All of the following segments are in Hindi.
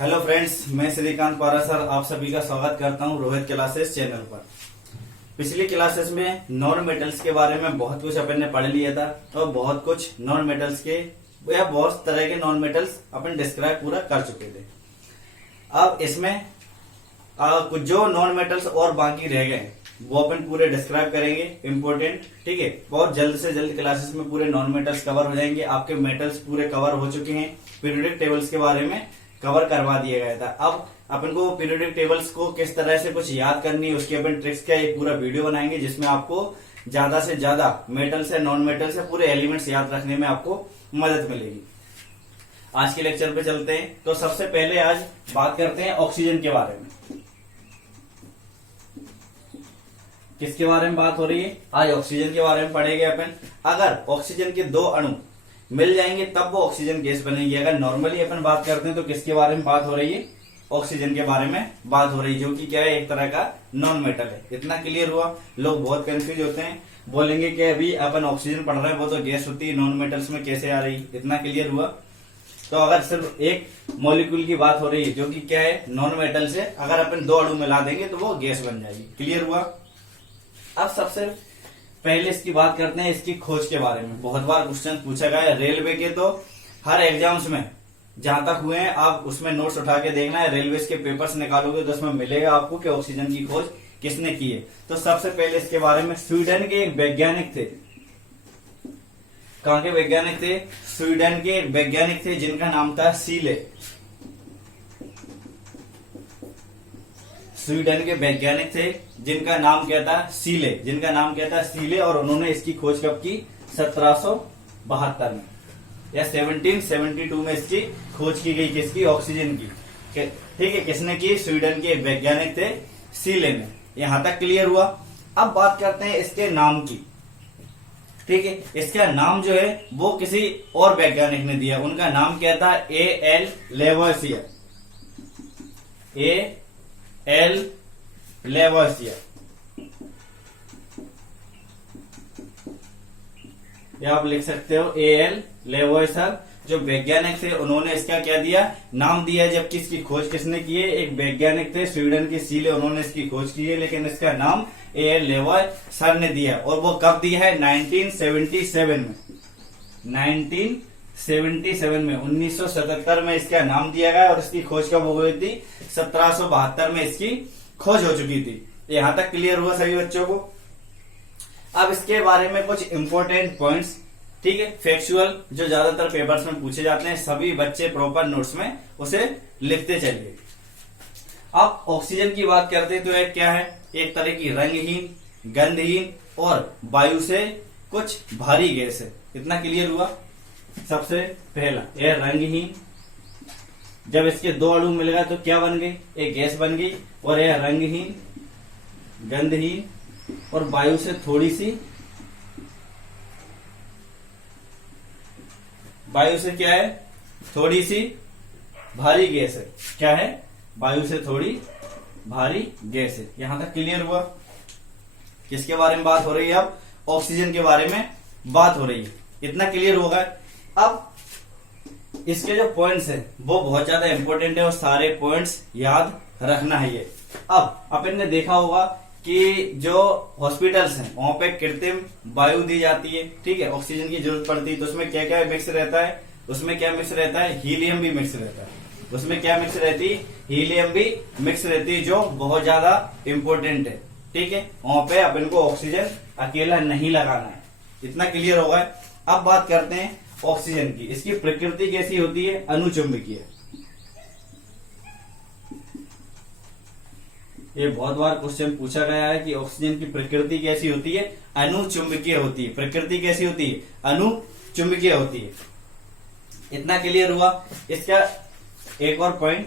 हेलो फ्रेंड्स, मैं श्रीकांत पारा सर आप सभी का स्वागत करता हूं रोहित क्लासेस चैनल पर। पिछली क्लासेस में नॉन मेटल्स के बारे में बहुत कुछ अपन ने पढ़ लिया था और बहुत कुछ नॉन मेटल्स के या बहुत तरह के नॉन मेटल्स अपन डिस्क्राइब पूरा कर चुके थे। अब इसमें कुछ जो नॉन मेटल्स और बाकी रह गए वो अपन पूरे डिस्क्राइब करेंगे, इम्पोर्टेंट। ठीक है, बहुत जल्द से जल्द क्लासेस में पूरे नॉन मेटल्स कवर हो जाएंगे। आपके मेटल्स पूरे कवर हो चुके हैं, पीरियोडिक टेबल्स के बारे में कवर करवा दिया गया था। अब अपन को पीरियोडिक टेबल्स को किस तरह से कुछ याद करनी है उसकी अपन ट्रिक्स का एक पूरा वीडियो बनाएंगे, जिसमें आपको ज्यादा से ज्यादा मेटल्स है, नॉन मेटल्स है, पूरे एलिमेंट्स याद रखने में आपको मदद मिलेगी। आज के लेक्चर पे चलते हैं। तो सबसे पहले आज बात करते हैं ऑक्सीजन के बारे में। किसके बारे में बात हो रही है? आज ऑक्सीजन के बारे में पढ़ेंगे अपन। अगर ऑक्सीजन के दो अणु मिल जाएंगे तब वो ऑक्सीजन गैस बनेगी। अगर नॉर्मली अपन बात करते हैं तो किसके बारे में बात हो रही है? ऑक्सीजन के बारे में बात हो रही है, जो कि क्या है, एक तरह का नॉन मेटल है। इतना क्लियर हुआ? लोग बहुत कंफ्यूज होते हैं, बोलेंगे कि अभी अपन ऑक्सीजन पढ़ रहे हैं, वो तो गैस होती है, नॉन मेटल्स में कैसे आ रही? इतना क्लियर हुआ? तो अगर सिर्फ एक मॉलिक्यूल की बात हो रही है जो कि क्या है, नॉन मेटल से, अगर अपन दो अणु मिला देंगे तो वो गैस बन जाएगी। क्लियर हुआ? अब सबसे पहले इसकी बात करते हैं इसकी खोज के बारे में। बहुत बार क्वेश्चन पूछा गया है रेलवे के, तो हर एग्जाम्स में जहां तक हुए हैं आप उसमें नोट्स उठा के देखना है। रेलवे के पेपर्स निकालोगे तो उसमें मिलेगा आपको कि ऑक्सीजन की खोज किसने की है। तो सबसे पहले इसके बारे में स्वीडन के एक वैज्ञानिक थे। कहां के वैज्ञानिक थे? स्वीडन के एक वैज्ञानिक थे जिनका नाम था सीले। स्वीडन के वैज्ञानिक थे जिनका नाम क्या था? सीले। जिनका नाम क्या था? सीले। और उन्होंने इसकी खोज कब की? 1772 में या 1772 में इसकी खोज की गई। किसकी? ऑक्सीजन की। ठीक है, किसने की? स्वीडन के एक वैज्ञानिक थे सीले ने। यहां तक क्लियर हुआ? अब बात करते हैं इसके नाम की। ठीक है, इसका नाम जो है वो किसी और वैज्ञानिक ने दिया। उनका नाम क्या था? A.L. लेवोसियर। A.L. लेवोसियर। या आप लिख सकते हो A.L. लेवोसियर। जो वैज्ञानिक थे उन्होंने इसका क्या दिया? नाम दिया। जबकि इसकी खोज किसने की है? एक वैज्ञानिक थे स्वीडन के सीले, उन्होंने इसकी खोज की है, लेकिन इसका नाम A.L. लेवोसियर ने दिया। और वो कब दिया है? 1977 में। 1977 में 1977 में इसका नाम दिया गया। और इसकी खोज कब हो गई थी? 1772 में इसकी खोज हो चुकी थी। यहां तक क्लियर हुआ सभी बच्चों को? अब इसके बारे में कुछ इंपॉर्टेंट पॉइंट्स, ठीक है, फैक्चुअल, जो ज्यादातर पेपर्स में पूछे जाते हैं, सभी बच्चे प्रॉपर नोट्स में उसे लिखते चलिए। अब ऑक्सीजन की बात करते हैं तो एक क्या है? एक तरह की रंगहीन, गंधहीन और वायु से कुछ भारी गैस है। इतना क्लियर हुआ? सबसे पहला यह रंगहीन। जब इसके दो अणु मिल गए तो क्या बन गई? एक गैस बन गई। और यह रंगहीन, गंधहीन और वायु से थोड़ी सी, वायु से क्या है? थोड़ी सी भारी गैस है। क्या है? वायु से थोड़ी भारी गैस है। यहां तक क्लियर हुआ? किसके बारे में बात हो रही है? अब ऑक्सीजन के बारे में बात हो रही है। इतना क्लियर होगा? अब इसके जो पॉइंट्स हैं वो बहुत ज्यादा इंपॉर्टेंट है और सारे पॉइंट्स याद रखना है ये। अब अपन ने देखा होगा कि जो हॉस्पिटल्स हैं वहां पे कृत्रिम वायु दी जाती है। ठीक है, ऑक्सीजन की जरूरत पड़ती है तो उसमें क्या क्या मिक्स रहता है? उसमें क्या मिक्स रहता है? हीलियम भी मिक्स रहता है। उसमें क्या मिक्स रहती है? हीलियम भी मिक्स रहती है, जो बहुत ज्यादा इंपॉर्टेंट है। ठीक है, वहां पे अपन को ऑक्सीजन अकेला नहीं लगाना है। इतना क्लियर होगा? अब बात करते हैं ऑक्सीजन की। इसकी प्रकृति कैसी होती है? अनुचुंबकीय। ये बहुत बार क्वेश्चन पूछा गया है कि ऑक्सीजन की प्रकृति कैसी होती है? अनुचुंबकीय होती है। प्रकृति कैसी होती है? अनुचुंबकीय होती है। इतना क्लियर हुआ? इसका एक और पॉइंट,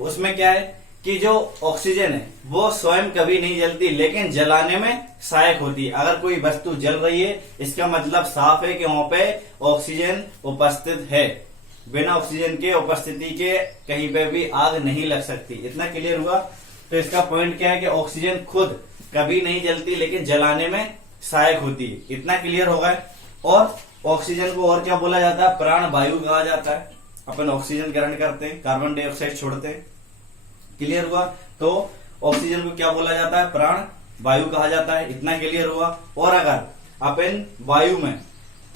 उसमें क्या है कि जो ऑक्सीजन है वो स्वयं कभी नहीं जलती, लेकिन जलाने में सहायक होती है। अगर कोई वस्तु जल रही है इसका मतलब साफ है कि वहां पे ऑक्सीजन उपस्थित है। बिना ऑक्सीजन के उपस्थिति के कहीं पे भी आग नहीं लग सकती। इतना क्लियर हुआ? तो इसका पॉइंट क्या है कि ऑक्सीजन खुद कभी नहीं जलती लेकिन जलाने में सहायक होती है। इतना क्लियर होगा? और ऑक्सीजन को और क्या बोला जाता है? प्राण वायु कहा जाता है। अपन ऑक्सीजन ग्रहण करते हैं, कार्बन डाइऑक्साइड छोड़ते हैं। क्लियर हुआ? तो ऑक्सीजन को क्या बोला जाता है? प्राण वायु कहा जाता है। इतना क्लियर हुआ। और अगर अपन वायु में,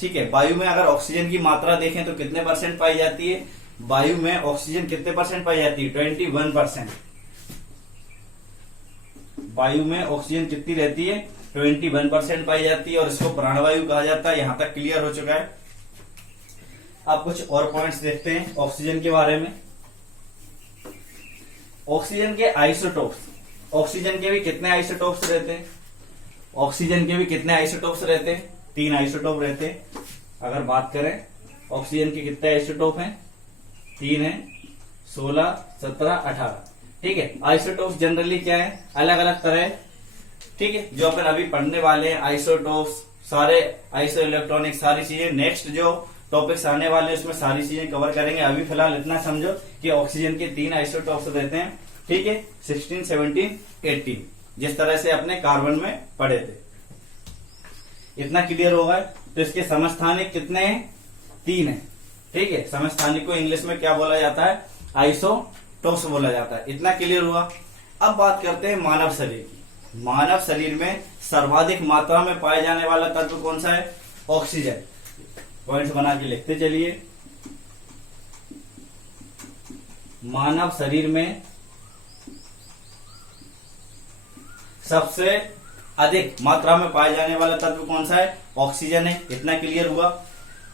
ठीक है, वायु में अगर ऑक्सीजन की मात्रा देखें तो कितने परसेंट पाई जाती है? वायु में ऑक्सीजन कितने परसेंट पाई जाती है? 21%। वायु में ऑक्सीजन कितनी रहती है? 21% पाई जाती है और इसको प्राणवायु कहा जाता है। यहां तक क्लियर हो चुका है। अब कुछ और पॉइंट्स देखते हैं ऑक्सीजन के बारे में। ऑक्सीजन के आइसोटोप्स, ऑक्सीजन के भी कितने आइसोटोप्स रहते हैं? ऑक्सीजन के भी कितने आइसोटोप्स रहते हैं? 3 आइसोटोप रहते हैं। अगर बात करें ऑक्सीजन के कितने आइसोटोप हैं? 3 है, 16, 17, 18। ठीक है। आइसोटोप्स जनरली क्या है? अलग अलग तरह, ठीक है, जो अपन अभी पढ़ने वाले हैं आइसोटोप्स, सारे आइसो इलेक्ट्रॉनिक, सारी चीजें नेक्स्ट जो टॉपिक्स आने वाले हैं उसमें सारी चीजें कवर करेंगे। अभी फिलहाल इतना समझो कि ऑक्सीजन के 3 आइसोटोप्स रहते हैं। ठीक है, 16, 17, 18, जिस तरह से अपने कार्बन में पढ़े थे। इतना क्लियर होगा। तो इसके समस्थानिक कितने हैं? 3 है। ठीक है, समस्थानिक को इंग्लिश में क्या बोला जाता है? आइसोटोप्स बोला जाता है। इतना क्लियर हुआ। अब बात करते हैं मानव शरीर की। मानव शरीर में सर्वाधिक मात्रा में पाया जाने वाला तत्व कौन सा है? ऑक्सीजन। पॉइंट्स बना के लिखते चलिए। मानव शरीर में सबसे अधिक मात्रा में पाया जाने वाला तत्व कौन सा है? ऑक्सीजन है। इतना क्लियर हुआ।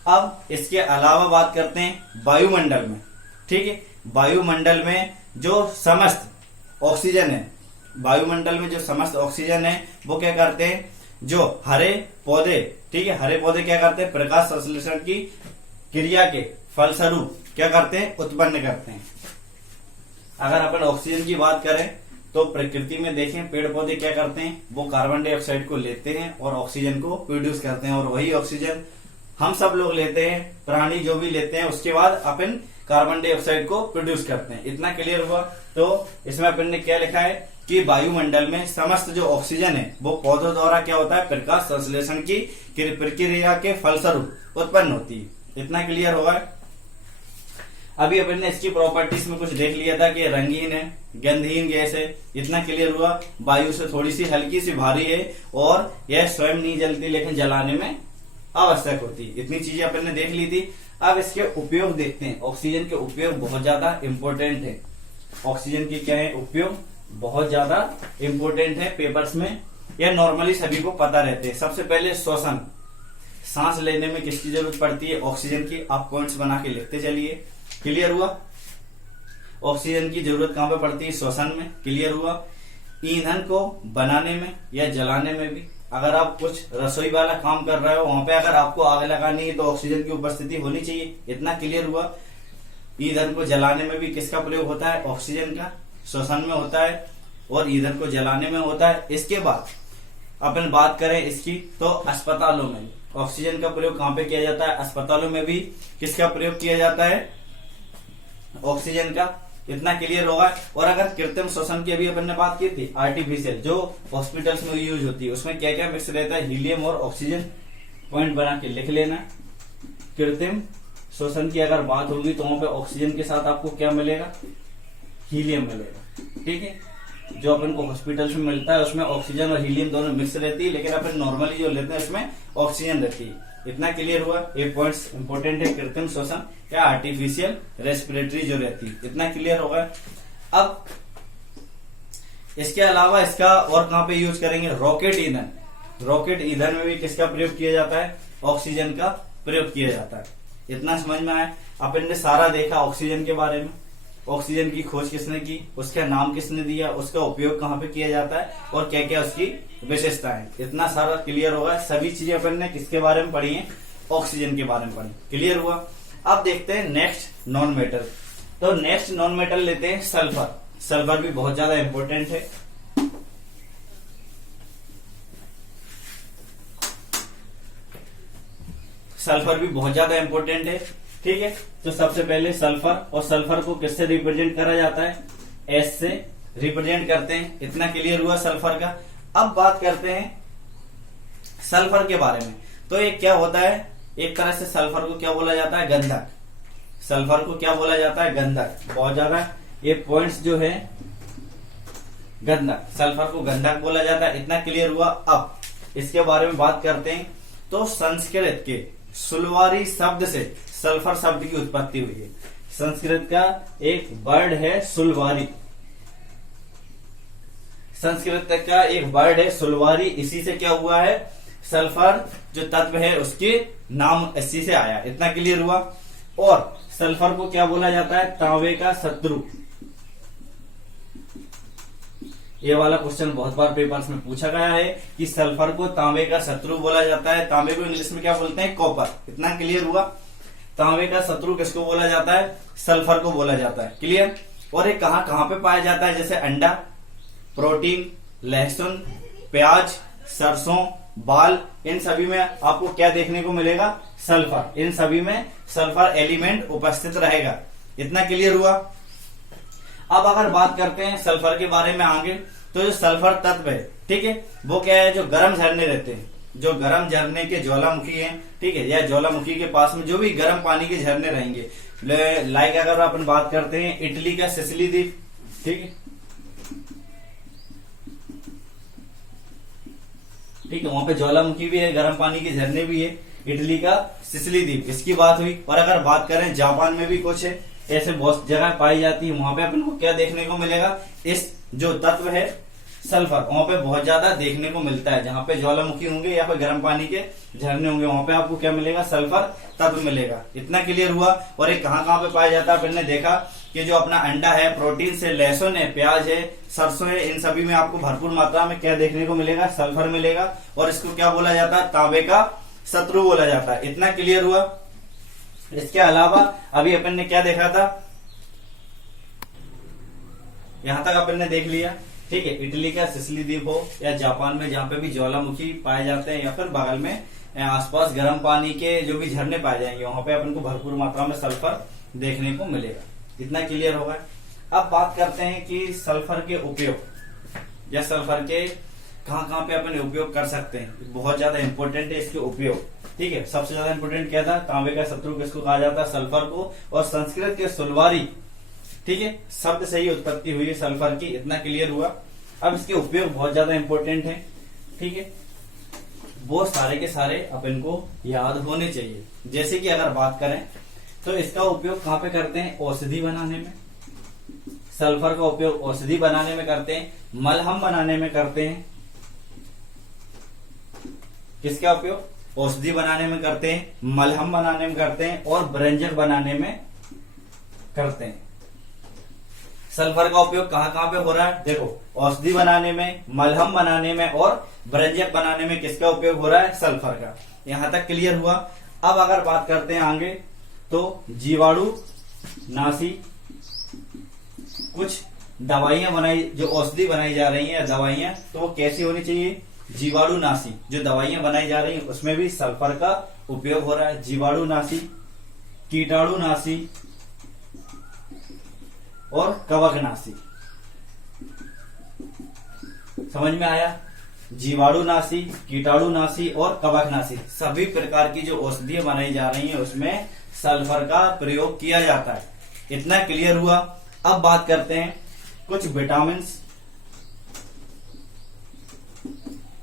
अब इसके अलावा बात करते हैं वायुमंडल में। ठीक है, वायुमंडल में जो समस्त ऑक्सीजन है, वायुमंडल में जो समस्त ऑक्सीजन है वो क्या करते हैं? जो हरे पौधे, ठीक है, हरे पौधे क्या करते हैं? प्रकाश संश्लेषण की क्रिया के फलस्वरूप क्या करते हैं? उत्पन्न करते हैं। अगर अपन ऑक्सीजन की बात करें तो प्रकृति में देखें पेड़ पौधे क्या करते हैं? वो कार्बन डाइऑक्साइड को लेते हैं और ऑक्सीजन को प्रोड्यूस करते हैं, और वही ऑक्सीजन हम सब लोग लेते हैं, प्राणी जो भी लेते हैं, उसके बाद अपन कार्बन डाइऑक्साइड को प्रोड्यूस करते हैं। इतना क्लियर हुआ। तो इसमें अपन ने क्या लिखा है कि वायुमंडल में समस्त जो ऑक्सीजन है वो पौधों द्वारा क्या होता है? प्रकाश संश्लेषण की प्रक्रिया के फलस्वरूप उत्पन्न होती है। इतना क्लियर होगा। अभी अपन ने इसकी प्रॉपर्टीज में कुछ देख लिया था कि रंगीन है, गंधहीन गैस है। इतना क्लियर हुआ। वायु से थोड़ी सी हल्की सी भारी है और यह स्वयं नहीं जलती लेकिन जलाने में आवश्यक होती है। इतनी चीजें अपन ने देख ली थी। अब इसके उपयोग देखते हैं। ऑक्सीजन के उपयोग बहुत ज्यादा इंपॉर्टेंट है। ऑक्सीजन के क्या है? उपयोग बहुत ज्यादा इंपॉर्टेंट है। पेपर्स में यह नॉर्मली सभी को पता रहते हैं। सबसे पहले श्वसन, सांस लेने में किसकी जरूरत पड़ती है? ऑक्सीजन की। आप पॉइंट्स बना के लिखते चलिए। क्लियर हुआ। ऑक्सीजन की जरूरत कहां पे पड़ती है? श्वसन में। क्लियर हुआ। ईंधन को बनाने में या जलाने में भी। अगर आप कुछ रसोई वाला काम कर रहे हो, वहां पे अगर आपको आग लगानी है तो ऑक्सीजन की उपस्थिति होनी चाहिए। इतना क्लियर हुआ। ईंधन को जलाने में भी किसका प्रयोग होता है? ऑक्सीजन का। श्वसन में होता है और ईंधन को जलाने में होता है। इसके बाद अपन बात करें इसकी तो अस्पतालों में ऑक्सीजन का प्रयोग कहां पे किया जाता है? अस्पतालों में भी किसका प्रयोग किया जाता है? ऑक्सीजन का। इतना क्लियर होगा। और अगर कृत्रिम श्वसन की अभी अपन ने बात की थी, आर्टिफिशियल जो हॉस्पिटल्स में यूज होती है, उसमें क्या क्या मिक्स रहता है? हीलियम और ऑक्सीजन। पॉइंट बना के लिख लेना। कृत्रिम श्वसन की अगर बात होगी तो वहां पे ऑक्सीजन के साथ आपको क्या मिलेगा? हीलियम मिलेगा। ठीक है, जो अपन को हॉस्पिटल्स में मिलता है उसमें ऑक्सीजन और हीलियम दोनों मिक्स रहती है, लेकिन अपन नॉर्मली जो लेते हैं उसमें ऑक्सीजन रहती है। इतना क्लियर हुआ। ये पॉइंट्स इंपॉर्टेंट है। कृत्रिम श्वसन या आर्टिफिशियल रेस्पिरेटरी जो रहती है। इतना क्लियर होगा। अब इसके अलावा इसका और कहां पे यूज करेंगे? रॉकेट ईंधन। रॉकेट ईंधन में भी किसका प्रयोग किया जाता है? ऑक्सीजन का प्रयोग किया जाता है। इतना समझ में आया। अपन ने सारा देखा ऑक्सीजन के बारे में। ऑक्सीजन की खोज किसने की, उसका नाम किसने दिया, उसका उपयोग कहां पे किया जाता है और क्या क्या उसकी विशेषताएं, इतना सारा क्लियर होगा। सभी चीजें अपन ने किसके बारे में पढ़ी है? ऑक्सीजन के बारे में पढ़ी। क्लियर हुआ। अब देखते हैं नेक्स्ट नॉन मेटल। तो नेक्स्ट नॉन मेटल लेते हैं सल्फर। सल्फर भी बहुत ज्यादा इंपॉर्टेंट है। सल्फर भी बहुत ज्यादा इंपॉर्टेंट है। ठीक है, तो सबसे पहले सल्फर, और सल्फर को किससे रिप्रेजेंट करा जाता है? एस से रिप्रेजेंट करते हैं। इतना क्लियर हुआ सल्फर का। अब बात करते हैं सल्फर के बारे में। तो ये क्या होता है? एक तरह से सल्फर को क्या बोला जाता है? गंधक। सल्फर को क्या बोला जाता है, गंधक। बहुत ज्यादा ये पॉइंट्स जो है, गंधक, सल्फर को गंधक बोला जाता है। इतना क्लियर हुआ। अब इसके बारे में बात करते हैं। तो संस्कृत के सुलवारी शब्द से सल्फर शब्द की उत्पत्ति हुई है। संस्कृत का एक वर्ड है सुलवारी, संस्कृत का एक वर्ड है सुलवारी। इसी से क्या हुआ है, सल्फर जो तत्व है उसके नाम इसी से आया। इतना क्लियर हुआ। और सल्फर को क्या बोला जाता है, तांबे का शत्रु। ये वाला क्वेश्चन बहुत बार पेपर्स में पूछा गया है कि सल्फर को तांबे का शत्रु बोला जाता है। तांबे को इंग्लिश में क्या बोलते हैं, कॉपर। इतना क्लियर हुआ। तांबे का शत्रु किसको बोला जाता है, सल्फर को बोला जाता है। क्लियर। और ये कहां कहां पे पाया जाता है, जैसे अंडा, प्रोटीन, लहसुन, प्याज, सरसों, बाल, इन सभी में आपको क्या देखने को मिलेगा, सल्फर। इन सभी में सल्फर एलिमेंट उपस्थित रहेगा। इतना क्लियर हुआ। अब अगर बात करते हैं सल्फर के बारे में आगे, तो जो सल्फर तत्व है, ठीक है, वो क्या है, जो गर्म झरने रहते हैं, जो गर्म झरने के ज्वालामुखी हैं, ठीक है, या ज्वालामुखी के पास में जो भी गर्म पानी के झरने रहेंगे, लाइक अगर अपन बात करते हैं इटली का सिसिली द्वीप, ठीक है, ठीक है, वहां पे ज्वालामुखी भी है, गर्म पानी के झरने भी है, इटली का सिसिली द्वीप, इसकी बात हुई। और अगर बात करें जापान में भी कुछ है, ऐसे बहुत जगह पाई जाती है, वहां पे अपन को क्या देखने को मिलेगा, इस जो तत्व है सल्फर, वहां पे बहुत ज्यादा देखने को मिलता है। जहां पे ज्वालामुखी होंगे या फिर गर्म पानी के झरने होंगे, वहां पे आपको क्या मिलेगा, सल्फर तत्व मिलेगा। इतना क्लियर हुआ। और ये कहां कहां पे पाया जाता है, अपन ने देखा कि जो अपना अंडा है, प्रोटीन से लहसुन है, प्याज है, सरसों है, इन सभी में आपको भरपूर मात्रा में क्या देखने को मिलेगा, सल्फर मिलेगा। और इसको क्या बोला जाता है, तांबे का शत्रु बोला जाता है। इतना क्लियर हुआ। इसके अलावा अभी अपन ने क्या देखा था, यहां तक अपन ने देख लिया, ठीक है, इटली का सिसिली द्वीप हो या जापान में जहां पे भी ज्वालामुखी पाए जाते हैं, या फिर बगल में आसपास गर्म पानी के जो भी झरने पाए जाएंगे, वहां पे अपन को भरपूर मात्रा में सल्फर देखने को मिलेगा। इतना क्लियर होगा। अब बात करते हैं कि सल्फर के उपयोग या सल्फर के कहां कहां पे अपन उपयोग कर सकते हैं। बहुत ज्यादा इंपॉर्टेंट है इसके उपयोग, ठीक है। सबसे ज्यादा इंपॉर्टेंट क्या था, तांबे का शत्रु किसको कहा जाता है, सल्फर को। और संस्कृत के सुलवारी, ठीक है, शब्द से ही उत्पत्ति हुई है सल्फर की। इतना क्लियर हुआ। अब इसके उपयोग बहुत ज्यादा इंपॉर्टेंट है, ठीक है, वो सारे के सारे अपन को याद होने चाहिए। जैसे कि अगर बात करें तो इसका उपयोग कहां पे करते हैं, औषधि बनाने में। सल्फर का उपयोग औषधि बनाने में करते हैं, मलहम बनाने में करते हैं। किसका उपयोग, औषधि बनाने में करते हैं, मलहम बनाने में करते हैं, और व्यंजक बनाने में करते हैं। सल्फर का उपयोग कहां कहां पे हो रहा है, देखो, औषधि बनाने में, मलहम बनाने में और व्यंजक बनाने में किसका उपयोग हो रहा है, सल्फर का। यहां तक क्लियर हुआ। अब अगर बात करते हैं आगे, तो जीवाणु नाशी कुछ दवाइयां बनाई, जो औषधि बनाई जा रही हैं दवाइयां, तो वो कैसी होनी चाहिए, जीवाणु नाशी। जो दवाइयां बनाई जा रही हैं उसमें भी सल्फर का उपयोग हो रहा है। जीवाणु नाशी, कीटाणु नाशी और कवकनाशी। समझ में आया, जीवाणुनाशी, कीटाणुनाशी और कवकनाशी, सभी प्रकार की जो औषधियां बनाई जा रही हैं उसमें सल्फर का प्रयोग किया जाता है। इतना क्लियर हुआ। अब बात करते हैं कुछ विटामिन्स।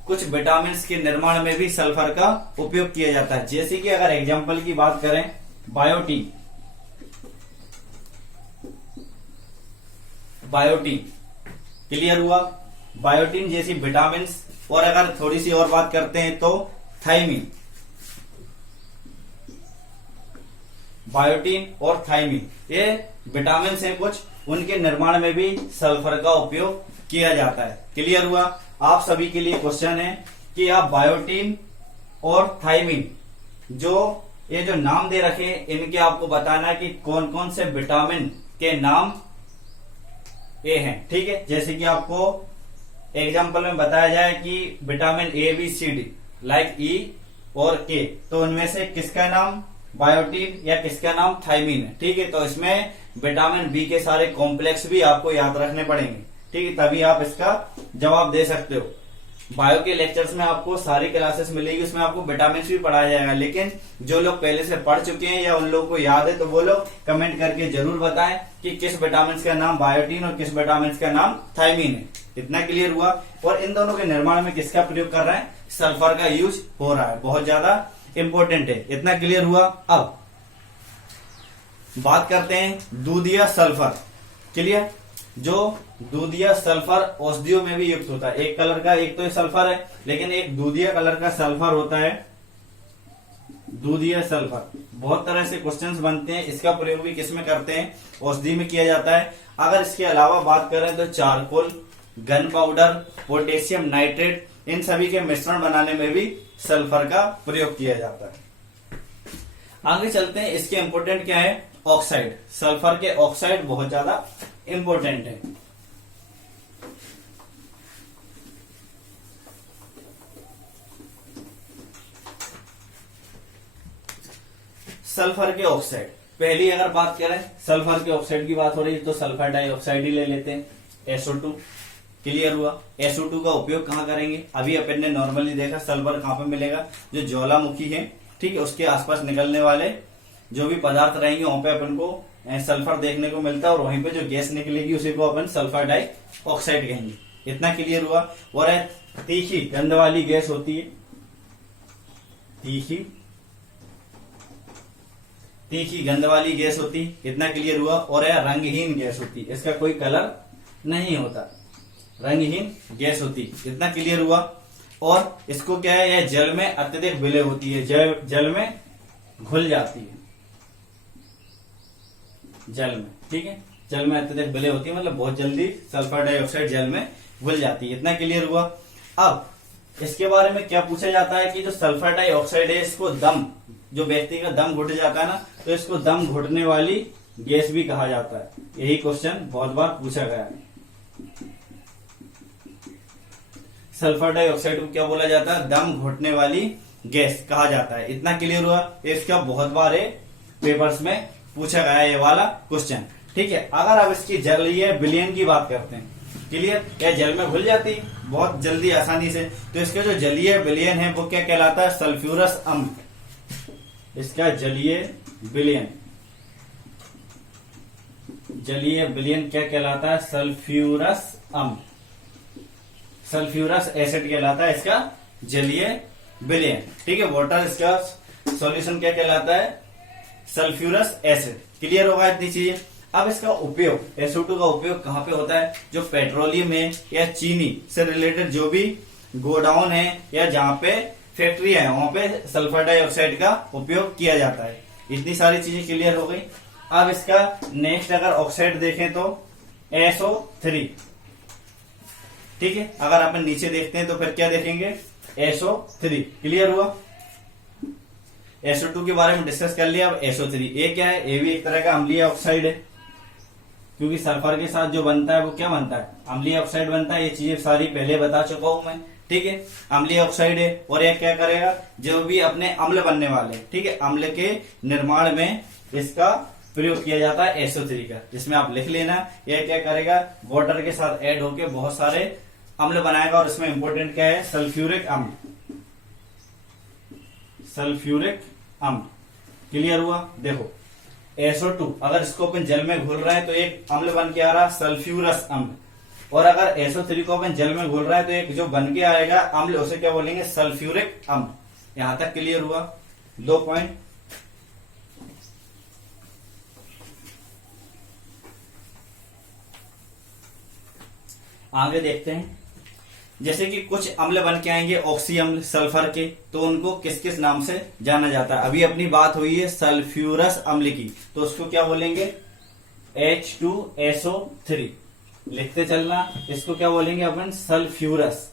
कुछ विटामिन्स के निर्माण में भी सल्फर का उपयोग किया जाता है। जैसे कि अगर एग्जांपल की बात करें, बायोटीन, बायोटीन क्लियर हुआ, बायोटीन जैसी विटामिन्स। और अगर थोड़ी सी और बात करते हैं तो थायमीन, बायोटीन और थायमीन, ये विटामिन हैं कुछ, उनके निर्माण में भी सल्फर का उपयोग किया जाता है। क्लियर हुआ। आप सभी के लिए क्वेश्चन है कि आप बायोटीन और थायमीन, जो ये जो नाम दे रखे हैं, इनके आपको बताना है कि कौन कौन से विटामिन के नाम ए हैं, ठीक है। जैसे कि आपको एग्जांपल में बताया जाए कि vitamin A, B, C, D, like E और के, तो उनमें से किसका नाम बायोटीन या किसका नाम थायमीन है, ठीक है। तो इसमें विटामिन बी के सारे कॉम्प्लेक्स भी आपको याद रखने पड़ेंगे, ठीक है, तभी आप इसका जवाब दे सकते हो। बायो के लेक्चर्स में आपको सारी क्लासेस मिलेगी, उसमें आपको विटामिन भी पढ़ाया जाएगा। लेकिन जो लोग पहले से पढ़ चुके हैं या उन लोगों को याद है तो वो लोग कमेंट करके जरूर बताएं कि किस विटामिन का नाम बायोटीन और किस विटामिन का नाम थायमीन है। इतना क्लियर हुआ। और इन दोनों के निर्माण में किसका प्रयोग कर रहे हैं, सल्फर का यूज हो रहा है, बहुत ज्यादा इंपॉर्टेंट है। इतना क्लियर हुआ। अब बात करते हैं दूध या सल्फर। क्लियर, जो दूधिया सल्फर औषधियों में भी युक्त होता है। एक कलर का, एक तो सल्फर है लेकिन एक दूधिया कलर का सल्फर होता है, दूधिया सल्फर। बहुत तरह से क्वेश्चंस बनते हैं, इसका प्रयोग भी किसमें करते हैं, औषधि में किया जाता है। अगर इसके अलावा बात करें तो charcoal, gunpowder, potassium nitrate, इन सभी के मिश्रण बनाने में भी सल्फर का प्रयोग किया जाता है। आगे चलते हैं, इसके इंपोर्टेंट क्या है, ऑक्साइड। सल्फर के ऑक्साइड बहुत ज्यादा इंपोर्टेंट है। सल्फर के ऑक्साइड, पहली अगर बात करें सल्फर के ऑक्साइड की बात हो रही है तो सल्फर डाइऑक्साइड ही ले लेते हैं, SO2। क्लियर हुआ। SO2 का उपयोग कहाँ करेंगे, अभी अपन ने नॉर्मली देखा सल्फर कहाँ पे मिलेगा, जो ज्वालामुखी है, ठीक है, उसके आसपास निकलने वाले जो भी पदार्थ रहेंगे वहां पे अपन को सल्फर देखने को मिलता है और वहीं पे जो गैस निकलेगी उसी को अपन सल्फर डाइऑक्साइड कहेंगे। इतना क्लियर हुआ। और तीखी गंध वाली गैस होती है, तीखी गंध वाली गैस होती, इतना क्लियर हुआ। और यह रंगहीन गैस होती, इसका कोई कलर नहीं होता, रंगहीन गैस होती, इतना क्लियर हुआ। और इसको क्या है, यह जल में अत्यधिक विलय होती है, जल में घुल जाती है, जल में, ठीक है, जल में अत्यधिक विलय होती है, मतलब बहुत जल्दी सल्फर डाइऑक्साइड जल में घुल जाती है। इतना क्लियर हुआ। अब इसके बारे में क्या पूछा जाता है कि जो सल्फर डाइऑक्साइड है इसको दम, जो व्यक्ति का दम घुट जाता है ना, तो इसको दम घुटने वाली गैस भी कहा जाता है। यही क्वेश्चन बहुत बार पूछा गया है। सल्फर डाइऑक्साइड को क्या बोला जाता है, दम घुटने वाली गैस कहा जाता है। इतना क्लियर हुआ। इसका बहुत बार पेपर्स में पूछा गया है ये वाला क्वेश्चन, ठीक है। अगर अब इसकी जलीय विलयन की बात करते हैं, क्लियर, यह जल में घुल जाती बहुत जल्दी आसानी से, तो इसका जो जलीय विलयन है वो क्या कहलाता है, सल्फ्यूरस अम्ल। इसका जलीय विलयन, जलीय विलयन क्या कहलाता है, सल्फ्यूरस अम्ल, सल्फ्यूरस एसिड कहलाता है इसका जलीय विलयन, ठीक है। वाटर, इसका सॉल्यूशन क्या कहलाता है, सल्फ्यूरस एसिड। क्लियर होगा इतनी चीजें। अब इसका उपयोग, SO2 का उपयोग कहाँ पे होता है, जो पेट्रोलियम है या चीनी से रिलेटेड जो भी गोडाउन है या जहाँ पे फैक्ट्री है वहां पे सल्फर डाइऑक्साइड का उपयोग किया जाता है। इतनी सारी चीजें क्लियर हो गई। अब इसका नेक्स्ट अगर ऑक्साइड देखें तो SO3, ठीक है। अगर अपन नीचे देखते हैं तो फिर क्या देखेंगे, SO3। क्लियर हुआ। SO2 के बारे में डिस्कस कर लिया। अब SO3 ये क्या है, ये भी एक तरह का अम्लीय ऑक्साइड है, क्योंकि सल्फर के साथ जो बनता है वो क्या बनता है, अम्लीय ऑक्साइड बनता है। ये चीजें सारी पहले बता चुका हूं मैं, ठीक है। अम्लीय ऑक्साइड है और यह क्या करेगा, जो भी अपने अम्ल बनने वाले, ठीक है, अम्ल के निर्माण में इसका प्रयोग किया जाता है SO3 का, जिसमें आप लिख लेना। यह क्या करेगा, वाटर के साथ ऐड होके बहुत सारे अम्ल बनाएगा और इसमें इंपोर्टेंट क्या है, सल्फ्यूरिक अम्ल, सल्फ्यूरिक अम्ल। क्लियर हुआ। देखो SO2 अगर इसको अपन जल में घुल रहा है तो एक अम्ल बन के आ रहा है सल्फ्यूरस अम्ल, और अगर SO3 को अपन जल में घुल रहा है तो एक जो बन के आएगा अम्ल उसे क्या बोलेंगे, सल्फ्यूरिक अम्ल। यहां तक क्लियर हुआ। 2 पॉइंट। आगे देखते हैं, जैसे कि कुछ अम्ल बन के आएंगे ऑक्सी अम्ल सल्फर के, तो उनको किस किस नाम से जाना जाता है। अभी अपनी बात हुई है सल्फ्यूरस अम्ल की, तो उसको क्या बोलेंगे, H2SO3 लिखते चलना। इसको क्या बोलेंगे अपन, सल्फ्यूरस,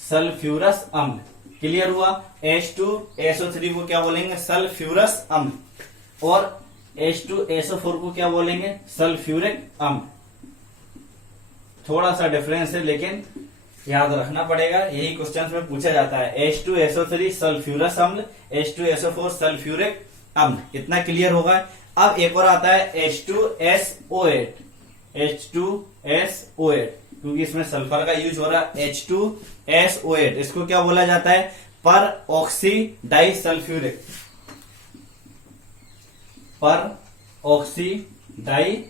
सल्फ्यूरस अम्ल। क्लियर हुआ। H2SO3 को क्या बोलेंगे, सल्फ्यूरस अम्ल। और H2SO4 को क्या बोलेंगे, सल्फ्यूरिक अम्ल। थोड़ा सा डिफरेंस है लेकिन याद रखना पड़ेगा, यही क्वेश्चन में पूछा जाता है। H2SO3 सल्फ्यूरस अम्ल, H2SO4 सल्फ्यूरिक अम्ल। इतना क्लियर होगा। अब एक और आता है H2SO8, H2SO8 क्योंकि इसमें सल्फर का यूज हो रहा है। H2SO8 इसको क्या बोला जाता है? पर ऑक्सी डाई सल्फ्यूरिक, पर ऑक्सी डाई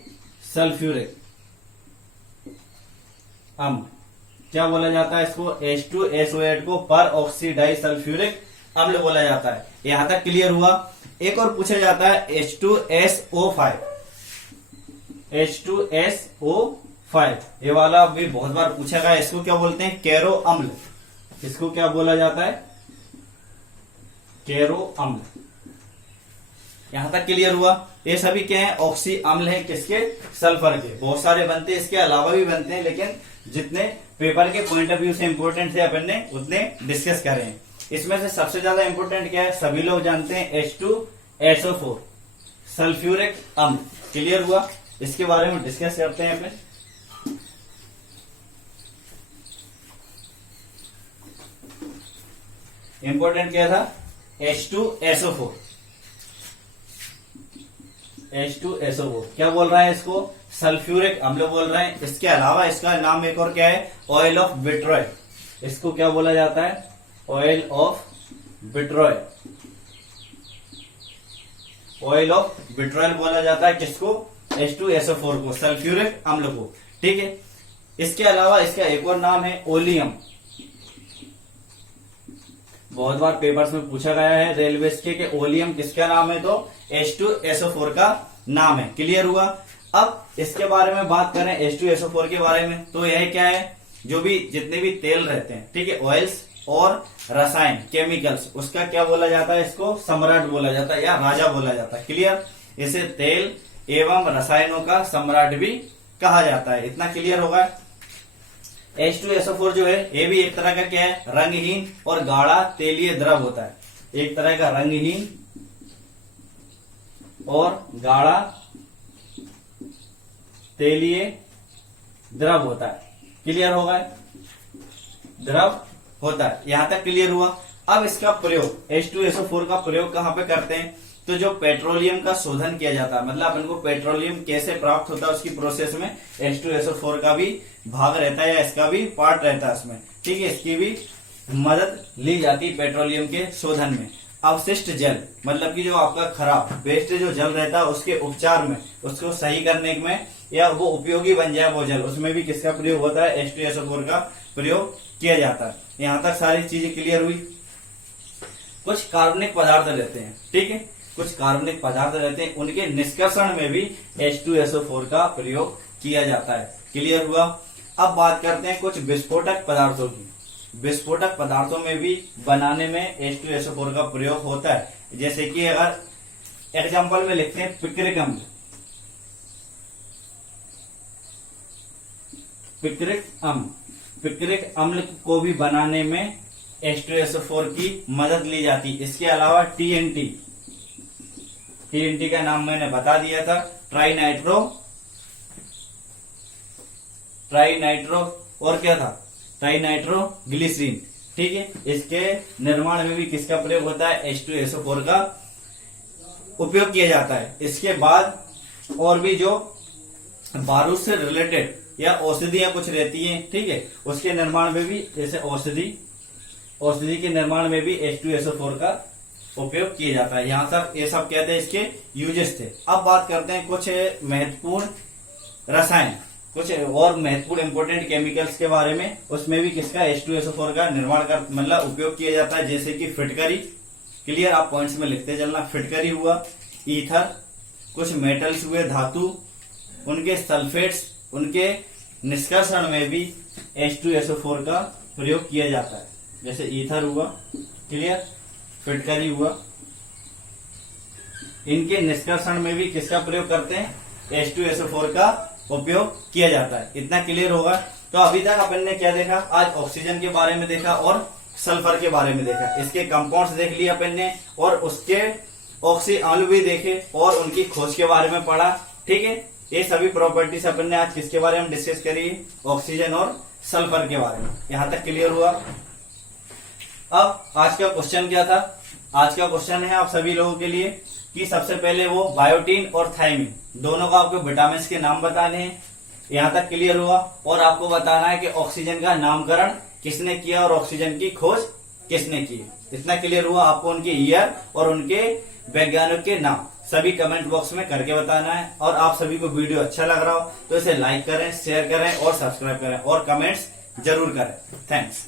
सल्फ्यूरिक अम्ल क्या बोला जाता है इसको? H2SO8 को पर ऑक्सी डाई सल्फ्यूरिक अम्ल बोला जाता है। यहां तक क्लियर हुआ। एक और पूछा जाता है H2SO5, H2SO5 ये वाला भी बहुत बार पूछा गया। इसको क्या बोलते हैं? कैरो अम्ल। इसको क्या बोला जाता है? कैरो अम्ल। यहां तक क्लियर हुआ। ये सभी क्या है? ऑक्सी अम्ल है। किसके? सल्फर के। बहुत सारे बनते हैं, इसके अलावा भी बनते हैं, लेकिन जितने पेपर के पॉइंट ऑफ व्यू से इंपोर्टेंट थे अपन ने उतने डिस्कस करे हैं। इसमें से सबसे ज्यादा इंपोर्टेंट क्या है? सभी लोग जानते हैं H2SO4 सल्फ्यूरिक अम्ल। क्लियर हुआ। इसके बारे में डिस्कस करते हैं अपन। इंपोर्टेंट क्या था? H2SO4 क्या बोल रहा है इसको? सल्फ्यूरिक अम्ल बोल रहे हैं। इसके अलावा इसका नाम एक और क्या है? Oil of vitriol. इसको क्या बोला जाता है? Oil of vitriol. Oil of vitriol बोला जाता है किसको? H2SO4 को, सल्फ्यूरिक अम्ल को। ठीक है। इसके अलावा इसका एक और नाम है ओलियम। बहुत बार पेपर्स में पूछा गया है रेलवे के ओलियम किसका नाम है? तो H2SO4 का नाम है। क्लियर हुआ। अब इसके बारे में बात करें H2SO4 के बारे में, तो यह क्या है? जो भी जितने भी तेल रहते हैं, ठीक है, ऑयल्स और रसायन केमिकल्स, उसका क्या बोला जाता है? इसको सम्राट बोला जाता है या राजा बोला जाता है। क्लियर। इसे तेल एवं रसायनों का सम्राट भी कहा जाता है। इतना क्लियर होगा। H2SO4 जो है ये भी एक तरह का क्या है? रंगहीन और गाढ़ा तेलीय द्रव होता है। एक तरह का रंगहीन और गाढ़ा तेलीय द्रव होता है। क्लियर होगा। द्रव होता है। यहां तक क्लियर हुआ। अब इसका प्रयोग H2SO4 का प्रयोग कहां पे करते हैं? तो जो पेट्रोलियम का शोधन किया जाता है, मतलब अपन को पेट्रोलियम कैसे प्राप्त होता है उसकी प्रोसेस में H2SO4 का भी भाग रहता है या इसका भी पार्ट रहता है उसमें। ठीक है। इसकी भी मदद ली जाती है पेट्रोलियम के शोधन में। अवशिष्ट जल, मतलब कि जो आपका खराब वेस्ट जो जल रहता है उसके उपचार में, उसको सही करने में या वो उपयोगी बन जाए वो जल, उसमें भी किसका प्रयोग होता है? H2SO4 का प्रयोग किया जाता है। यहां तक सारी चीजें क्लियर हुई। कुछ कार्बनिक पदार्थ रहते हैं, ठीक है, कुछ कार्बनिक पदार्थ रहते हैं, उनके निष्कर्षण में भी H2SO4 का प्रयोग किया जाता है। क्लियर हुआ। अब बात करते हैं कुछ विस्फोटक पदार्थों की। विस्फोटक पदार्थों में भी बनाने में H2SO4 का प्रयोग होता है। जैसे कि अगर एग्जाम्पल में लिखते हैं पिक्रिक अम्ल, पिक्रिक अम्ल को भी बनाने में H2SO4 की मदद ली जाती है। इसके अलावा TNT का नाम मैंने बता दिया था, ट्राई नाइट्रो और क्या था? ट्राइनाइट्रोग्लिसरीन। ठीक है। इसके निर्माण में भी किसका प्रयोग होता है? H2SO4 का उपयोग किया जाता है। इसके बाद और भी जो बारूद से रिलेटेड या औषधियां कुछ रहती हैं, ठीक है, उसके निर्माण में भी, जैसे औषधि के निर्माण में भी H2SO4 का उपयोग किया जाता है। यहां तक ये सब कहते हैं इसके यूजेस थे। अब बात करते हैं कुछ महत्वपूर्ण रसायन, कुछ और महत्वपूर्ण इंपोर्टेंट केमिकल्स के बारे में। उसमें भी किसका? H2SO4 का निर्माण का मतलब उपयोग किया जाता है। जैसे कि फिटकरी। क्लियर। आप पॉइंट्स में लिखते चलना। फिटकरी हुआ, ईथर, कुछ मेटल्स हुए, धातु, उनके सल्फेट्स, उनके निष्कर्षण में भी H2SO4 का प्रयोग किया जाता है। जैसे ईथर हुआ, क्लियर, फिटकरी हुआ, इनके निष्कर्षण में भी किसका प्रयोग करते हैं? H2SO4 का उपयोग किया जाता है। इतना क्लियर होगा। तो अभी तक अपन ने क्या देखा? आज ऑक्सीजन के बारे में देखा और सल्फर के बारे में देखा। इसके कंपाउंड्स देख लिया अपन ने और उसके ऑक्सी अम्ल भी देखे और उनकी खोज के बारे में पढ़ा। ठीक है। ये सभी प्रॉपर्टीज अपन ने आज किसके बारे में डिस्कस करी? ऑक्सीजन और सल्फर के बारे में। यहां तक क्लियर हुआ। अब आज का क्वेश्चन क्या था? आज का क्वेश्चन है आप सभी लोगों के लिए कि सबसे पहले वो बायोटीन और थायमिन दोनों का आपको विटामिन के नाम बताने हैं। यहाँ तक क्लियर हुआ। और आपको बताना है कि ऑक्सीजन का नामकरण किसने किया और ऑक्सीजन की खोज किसने की। इतना क्लियर हुआ। आपको उनके ईयर और उनके वैज्ञानिक के नाम सभी कमेंट बॉक्स में करके बताना है। और आप सभी को वीडियो अच्छा लग रहा हो तो इसे लाइक करें, शेयर करें और सब्सक्राइब करें और कमेंट्स जरूर करें। थैंक्स।